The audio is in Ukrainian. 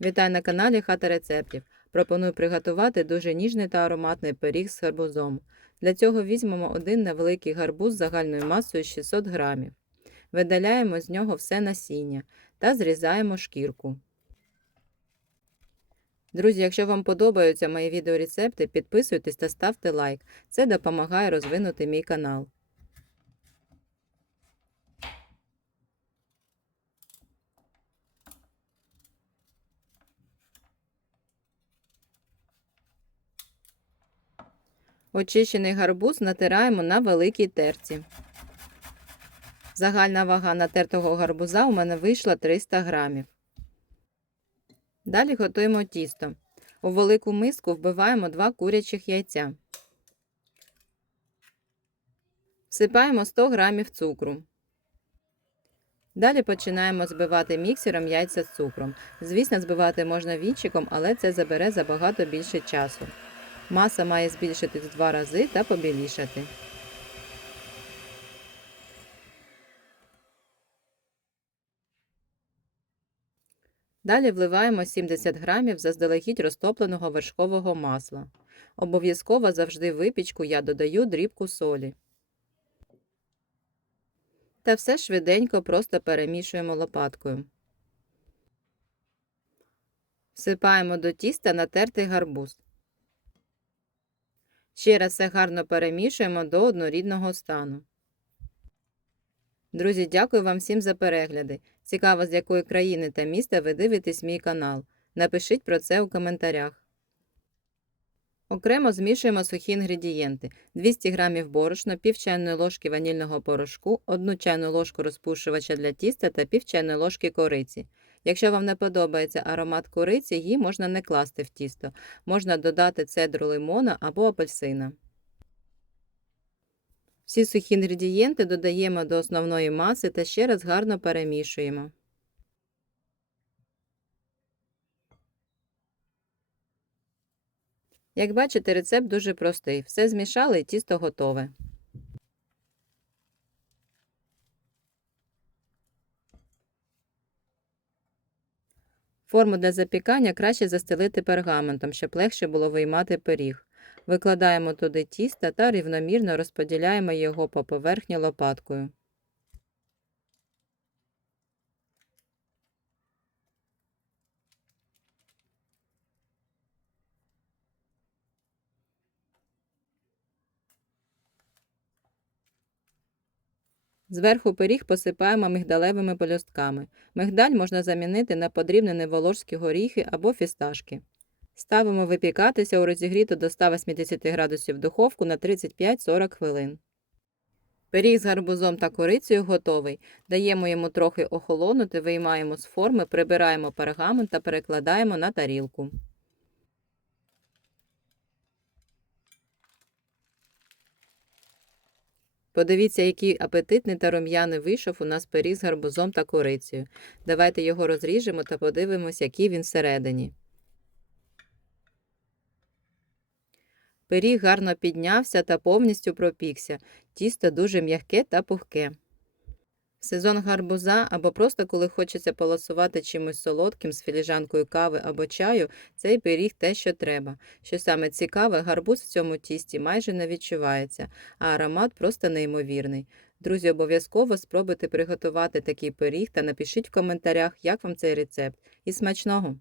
Вітаю на каналі Хата рецептів. Пропоную приготувати дуже ніжний та ароматний пиріг з гарбузом. Для цього візьмемо один невеликий гарбуз загальною масою 600 грамів. Видаляємо з нього все насіння та зрізаємо шкірку. Друзі, якщо вам подобаються мої відеорецепти, підписуйтесь та ставте лайк. Це допомагає розвинути мій канал. Очищений гарбуз натираємо на великій терці. Загальна вага натертого гарбуза у мене вийшла 300 грамів. Далі готуємо тісто. У велику миску вбиваємо 2 курячих яйця. Всипаємо 100 грамів цукру. Далі починаємо збивати міксером яйця з цукром. Звісно, збивати можна вінчиком, але це забере забагато більше часу. Маса має збільшитись в два рази та побілішати. Далі вливаємо 70 грамів заздалегідь розтопленого вершкового масла. Обов'язково завжди випічку я додаю дрібку солі. Та все швиденько просто перемішуємо лопаткою. Всипаємо до тіста натертий гарбуз. Ще раз все гарно перемішуємо до однорідного стану. Друзі, дякую вам всім за перегляди. Цікаво, з якої країни та міста ви дивитесь мій канал. Напишіть про це у коментарях. Окремо змішуємо сухі інгредієнти: 200 г борошна, пів чайної ложки ванільного порошку, 1 чайну ложку розпушувача для тіста та пів чайної ложки кориці. Якщо вам не подобається аромат кориці, її можна не класти в тісто. Можна додати цедру лимона або апельсина. Всі сухі інгредієнти додаємо до основної маси та ще раз гарно перемішуємо. Як бачите, рецепт дуже простий. Все змішали і тісто готове. Форму для запікання краще застелити пергаментом, щоб легше було виймати пиріг. Викладаємо туди тісто та рівномірно розподіляємо його по поверхні лопаткою. Зверху пиріг посипаємо мигдалевими пелюстками. Мигдаль можна замінити на подрібнені волошські горіхи або фісташки. Ставимо випікатися у розігріту до 180 градусів духовку на 35-40 хвилин. Пиріг з гарбузом та корицею готовий. Даємо йому трохи охолонути, виймаємо з форми, прибираємо пергамент та перекладаємо на тарілку. Подивіться, який апетитний та рум'яний вийшов у нас пиріг з гарбузом та корицею. Давайте його розріжемо та подивимось, який він всередині. Пиріг гарно піднявся та повністю пропікся. Тісто дуже м'яке та пухке. Сезон гарбуза або просто коли хочеться полосувати чимось солодким з філіжанкою кави або чаю, цей пиріг те, що треба. Що саме цікаве, гарбуз в цьому тісті майже не відчувається, а аромат просто неймовірний. Друзі, обов'язково спробуйте приготувати такий пиріг та напишіть в коментарях, як вам цей рецепт. І смачного!